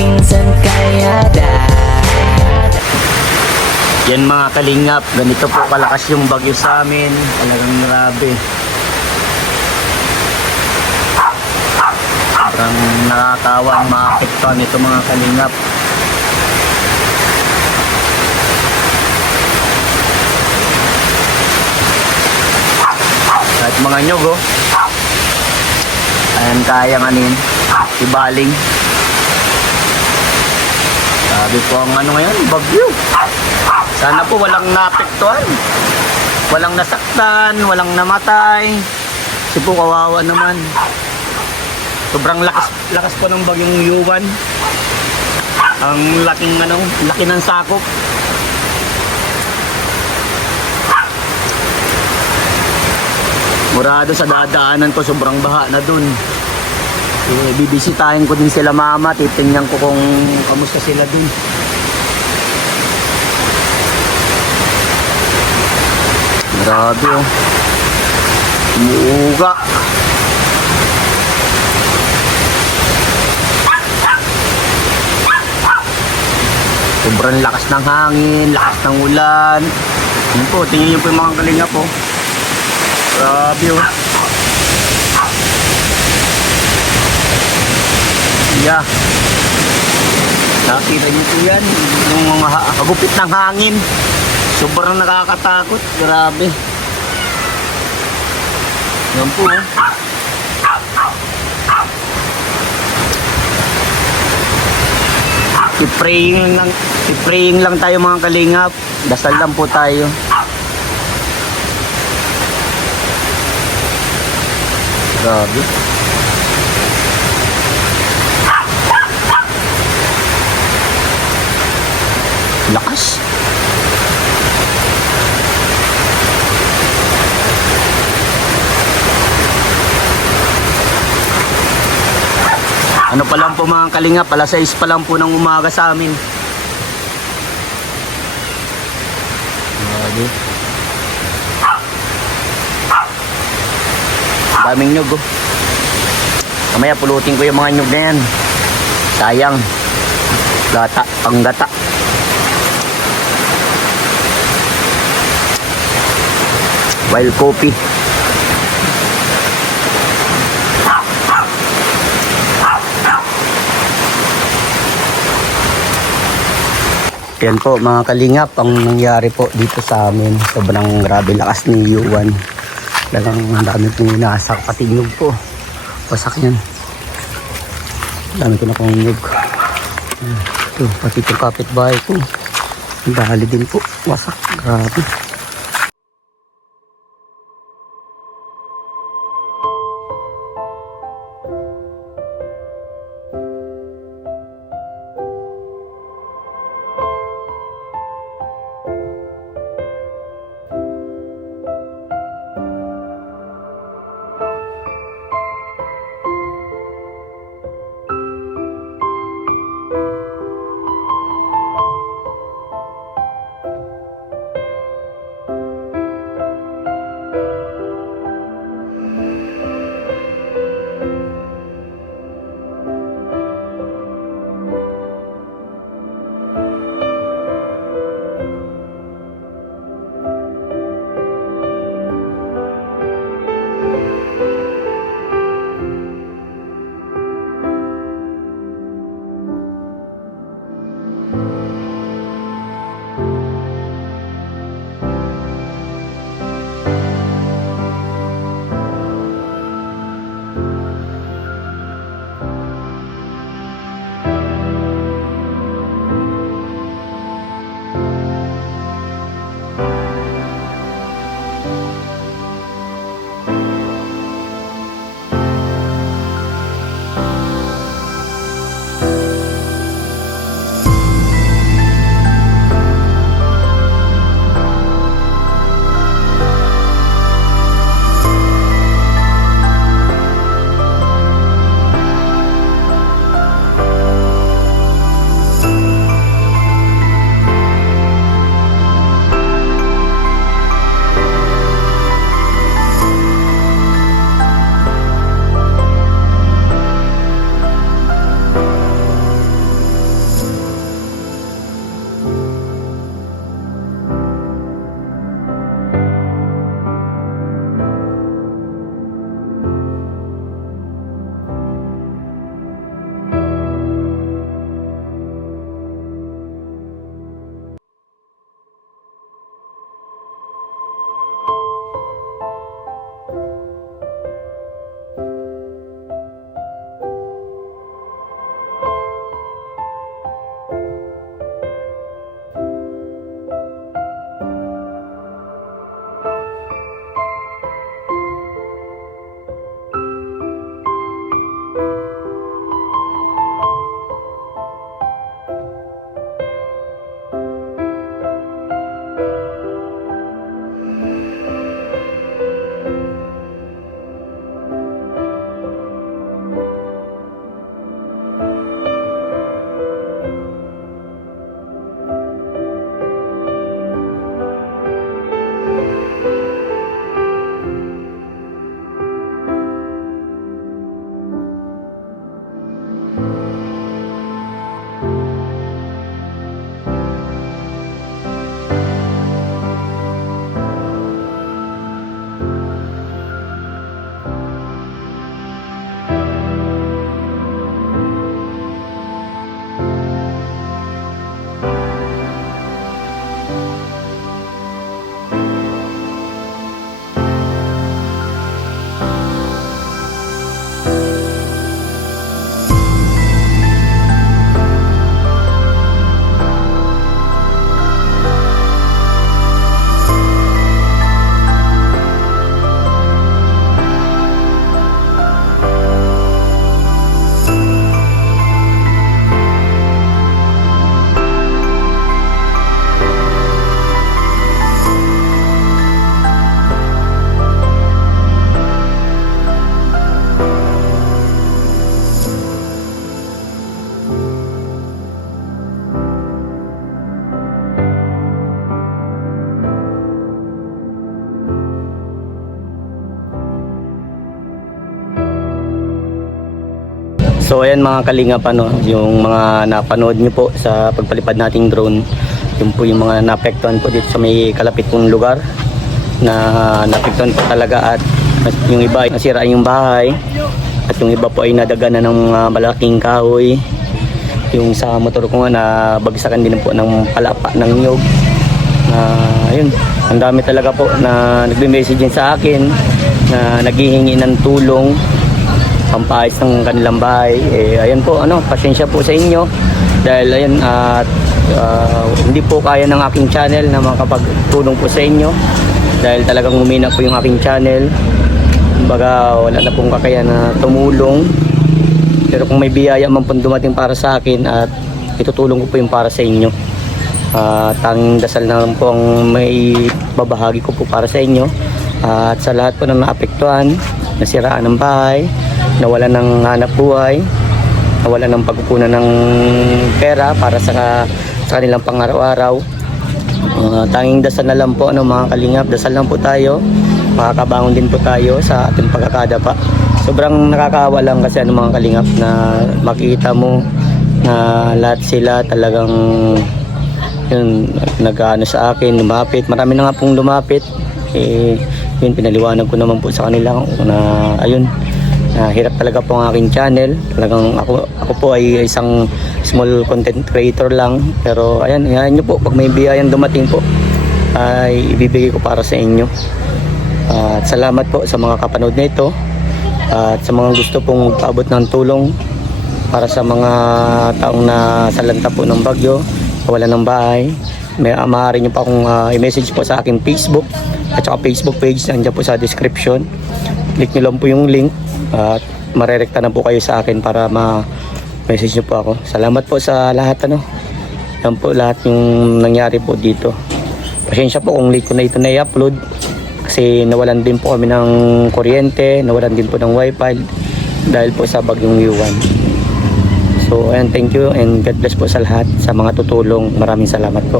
pinsan kaya Yan mga kalingap, ganito po kalakas yung bagyo sa amin. Talagang grabe. Parang nakakawa ang maapektuhan nito mga kalingap. Kahit mga nyog oh. Ayan kayang anin, ibaling. Sabi po ang ano ngayon, bagyo. Sana po walang naapektuhan. Walang nasaktan, walang namatay. Kasi po kawawa naman. Sobrang lakas po ng bagyong Yuan. Ang laking ano, laki ng sakop. Murado sa dadaanan ko, sobrang baha na dun. Bibisitahin ko din sila mama, titingnan ko kung kamusta sila dun. Grabe oh. Umuuga. Sobrang lakas ng hangin, lakas ng ulan. Yun po, tingnan nyo po yung mga kalinga po. Grabe oh. Yeah. Nakita nyo po yan, yung mga hagupit ng hangin. Sobrang nakakatakot, grabe. Yan po oh. I-praying lang tayo mga kalingap. Dasal lang po tayo. Grabe. Lakas. Ano pa lang po mga kalingap, alas 6 pa lang po ng umaga sa amin. Grabe. Daming nyug oh. Mamaya pulutin ko yung mga nyug na yan. Sayang. Gata, panggata. Wild coffee. Yan po mga kalingap ang nangyari po dito sa amin. Sobrang grabe lakas ni Yuan. Talagang ang dami pong inasak, pati nyug po. Wasak yan. Dami ko na pong nyug. Ito, pati itong kapitbahay ko. Dali din po. Wasak. Grabe. So ayan mga kalingap, yung mga napanood nyo po sa pagpalipad nating drone, yun po yung mga naapektuhan po dito sa may kalapit kong lugar na naapektuhan po talaga, at yung iba ay nasira yung bahay, at yung iba po ay nadaganan ng malaking kahoy. Yung sa motor ko nga nabagsakan din po ng palapa ng niyog. Ayun, ang dami talaga po na nagme-message din sa akin na naghihingi ng tulong pampaayos ng kanilang bahay. Ayan po, pasensya po sa inyo dahil ayan, hindi po kaya ng aking channel na makapagtulong po sa inyo dahil talagang humina po yung aking channel. Kumbaga wala na pong kakayahan na tumulong. Pero kung may biyaya man pong dumating para sa akin, at itutulong ko po yung para sa inyo. Tanging dasal na lang po ang may babahagi ko po para sa inyo. At sa lahat po ng naapektuhan, nasiraan ng bahay, nawalan ng hanap buhay, nawalan ng pagkukunan ng pera para sa kanilang pang-araw-araw. Tanging dasal na lang po, mga kalingap, dasal lang po tayo. Makakabangon din po tayo sa ating pagkakadapa. Sobrang nakakaawa lang kasi mga kalingap na makita mo na lahat sila talagang yun, nag-ano sa akin, lumapit. Marami na nga pong lumapit. Yun, pinaliwanag ko naman po sa kanila na ayun, hirap talaga po ang aking channel. Talagang ako po ay isang small content creator lang. Pero ayan, hayaan nyo po, pag may biyayang dumating po ay ibibigay ko para sa inyo. At salamat po sa mga kapanood na ito. At sa mga gusto pong magpaabot ng tulong para sa mga taong nasalanta po ng bagyo, wala ng bahay, maaari nyo pa akong i-message po sa aking Facebook at saka Facebook page, nandiyan po sa description. Click nyo lang po yung link at marerekta na po kayo sa akin para ma-message nyo po ako. Salamat po sa lahat. Yan po lahat yung nangyari po dito. Pasensya po kung late ko na ito na i-upload kasi nawalan din po kami ng kuryente, nawalan din po ng wifi dahil po sa bagyong Yuan. So ayan, thank you and God bless po sa lahat sa mga tutulong. Maraming salamat po.